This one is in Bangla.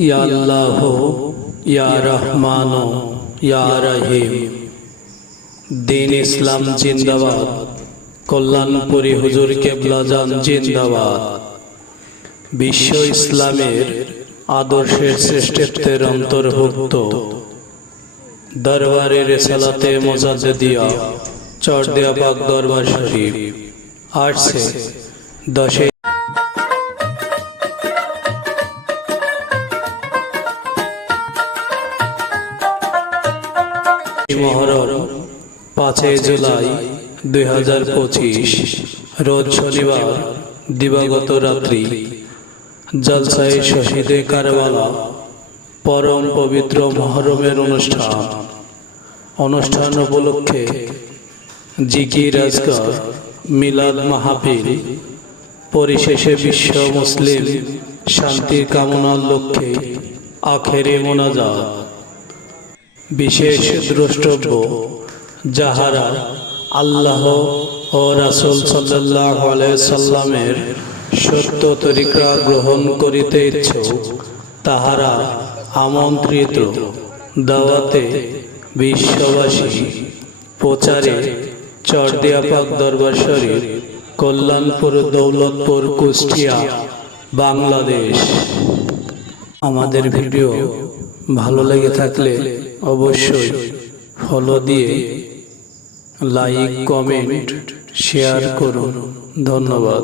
ইয়া ইয়া রহমান, ইয়া রহিম। দিন ইসলাম জিন্দাবাদ, কল্যাণপুরী হুজুর কেবলাজান জিন্দাবাদ। বিশ্ব ইসলামের আদর্শের শ্রেষ্ঠত্বের অন্তর্ভুক্ত। দরবারের সালাতে মোজাদ্দিয়া চরদিয়া পাক দরবার শরীফ। আসছে দশে মহরম পাঁচই জুলাই দুই হাজার পঁচিশ, রোজ শনিবার, দিবাগত রাত্রি জলসাই শহীদে কারবালা, পরম পবিত্র মহরমের অনুষ্ঠান। অনুষ্ঠান উপলক্ষে জিকির আজকার মিলাদ মাহফিল, পরিশেষে বিশ্ব মুসলিম শান্তির কামনার লক্ষ্যে আখেরে মোনাজাত। বিশেষ দ্রষ্টব্য, যাহারা আল্লাহ ও রাসুল সাল্লাহ সাল্লামের সত্য তরিকা গ্রহণ করিতে ইচ্ছুক, তাহারা আমন্ত্রিত দাওয়াতে বিশ্ববাসী, প্রচারে চরদিয়াপাক দরবার শরীফ, কল্যাণপুর, দৌলতপুর, কুষ্টিয়া, বাংলাদেশ। আমাদের ভিডিও ভালো লেগে থাকলে অবশ্যই ফলো দিয়ে লাইক কমেন্ট শেয়ার করুন। ধন্যবাদ।